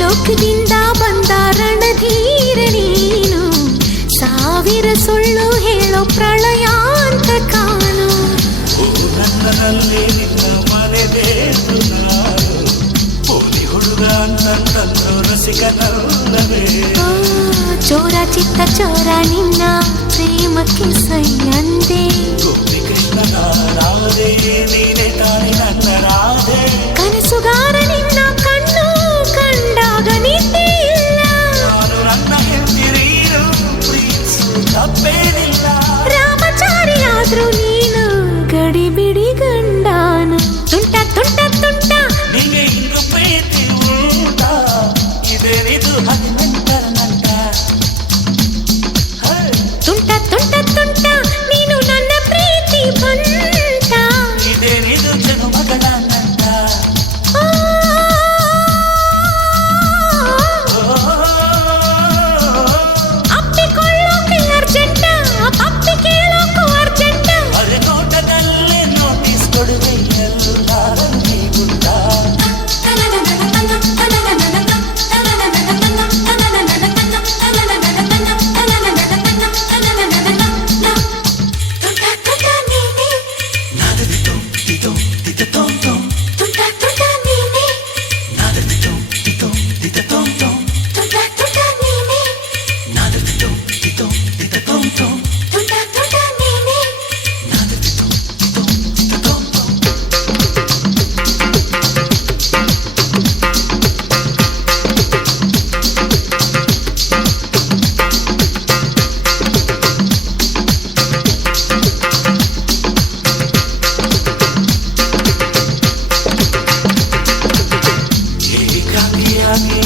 ಲೋಕದಿಂದ ಬಂದ ರಣಧೀರ ನೀನು, ಸಾವಿರ ಸುಳ್ಳು ಹೇಳೋ ಪ್ರಳಯಾಂತ ಕಾನು. ನನ್ನಲ್ಲಿ ನಿನ್ನ ಮನೆ ಬೇಕು ನಾನು, ಪೋಲಿ ಹುಡುಗ ಅಂತಂದು ರಸಿಕನಲ್ಲವೇ. ಚೋರ ಚಿತ್ತ ಚೋರ ನಿನ್ನ ಪ್ರೇಮಕ್ಕೆ ಸೈಯಂದೆ. ಗೋಪಿ ಕೃಷ್ಣನ ರಾಧೆ ನೀನೆ ತಾನೆ ನನ್ನ ರಾಧೆ. ಕನಸುಗಾರ ನಿನ್ನ ಕಣ್ಣು ಕಂಡಾಗ ನಿದ್ದೆ ಇಲ್ಲ. ನಾನು ನನ್ನ ಹೆಂಡತಿರೀರು ಪ್ರೀತಿಸು ತಪ್ಪೇನಿಲ್ಲ. ರಾಮಚಾರಿಯಾದ್ರೂ ನೀನು ಗಡಿ ಬಿಡಿ ಗಂಡಾನು. ತುಂಟ ತುಂಟ ತುಂಟ ನಿಂಗೆ ಇಂದು ಪ್ರೀತಿ ಉಂಟ, ಇದೇನಿದು ಹದಿನೆಂಟರ ನಂಟ. ತುಂಟ ತುಂಟ ತುಂಟ ನೀನು ನನ್ನ ಪ್ರೀತಿ ಬಂಟ, ಇದೇನಿದು ಜನುಮಗಳ ನಂಟ. ಅಪ್ಪಿಕೊಳ್ಳೋಕೆ ಅರ್ಜೆಂಟ, ಅಪ್ಪಿ ಕೇಳೋಕು ಅರ್ಜೆಂಟ. ಅರೆ ನೋಟದಲ್ಲೇ ನೋಟಿಸ್ ಕೊಡುವೆ ಎಲ್ಲಾರಲ್ಲಿ ಗುಡ್ಡ.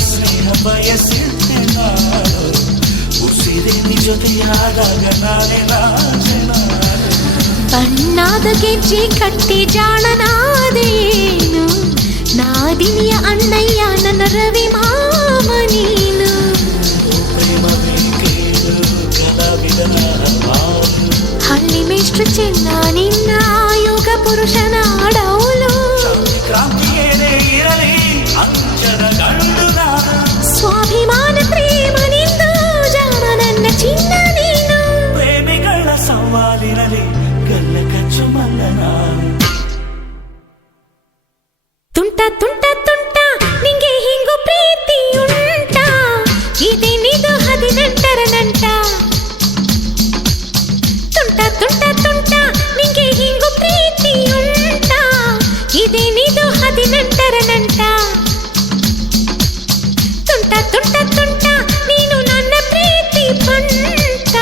ಸ್ನೇಹ ಬಯಸಿದ್ದೆ ನಾನು, ಉಸಿರೇ ಜೊತೆಯಾದಾಗ ನಾನೇ ನಾಚೆನು. ಬಣ್ಣಾದ ಗೆಜ್ಜೆ ಕಟ್ಟಿ ಜಾಣನಾದೇನು, ನಾದಿನಿಯ ಅಣ್ಣಯ್ಯ ನನ್ನ ರವಿ ಮಾಮ ನೀನು. ಪ್ರೇಮವೇ ಕೇಳು ಕಲಾವಿದನ ಹಾಲು, ಹಳ್ಳಿ ಮೇಷ್ಟ್ರು ಚೆನ್ನ ನಿನ್ನ ಯೋಗ ಪುರುಷನ ಅಡೌಲು. ಕ್ರಾಂತಿಯೇನೇ ಇರಲಿ ಅಂಚನ ಗಂಡು ನಾನು, ಸ್ವಾಭಿಮಾನ ಪ್ರೇಮ ನಿಂದು ಜಾಣ ನನ್ನ ಚಿನ್ನ ನೀನು. ಪ್ರೇಮಿಗಳ ಸವಾಲಿರಲಿ ಗಲ್ಲ ಕಚ್ಚು ಮಲ್ಲ ನಾನು. ತುಂಟ ತುಂಟ ತುಂಟ ನಿಂಗೆ ಹಿಂಗು ಪ್ರೀತಿ ಉಂಟ, ಇದೇನಿದು ಹದಿನೆಂಟರ ನಂಟ. ತುಂಟ ತುಂಟ ತುಂಟ ನಿಂಗೆ ಹಿಂಗು ಪ್ರೀತಿ ಉಂಟ, ಇದೇನಿದು ನಂಟರ ನಂಟ ತುಂಟ ತುಂಟ ತುಂಟ ನೀನು ನನ್ನ ಪ್ರೀತಿ ಪಂಟ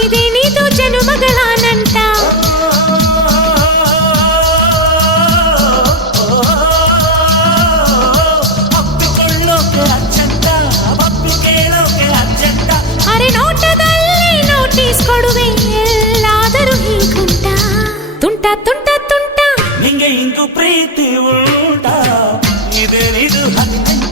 ಇದೇನಿದು ಜನುಮಗಳ ನಂಟ ಅಪ್ಪಿಕೊಳ್ಳೋಕೆ ಅರ್ಜೆಂಟ ಅಪ್ಪಿ ಕೇಳೋಕೆ ಅರ್ಜೆಂಟ ಅರೆ ನೋಟದಲ್ಲಿ ನೋಟಿಸ್ ಕೊಡುವೆ ಎಲ್ಲಾದರೂ ಹೀಗುಂಟ ತುಂಟ ತುಂಟ ತುಂಟ ನಿಂಗೆ ಇಂದು ಪ್ರೀತಿ ಉಂಟ ಇದೇನಿದು ಹದಿನೆಂಟ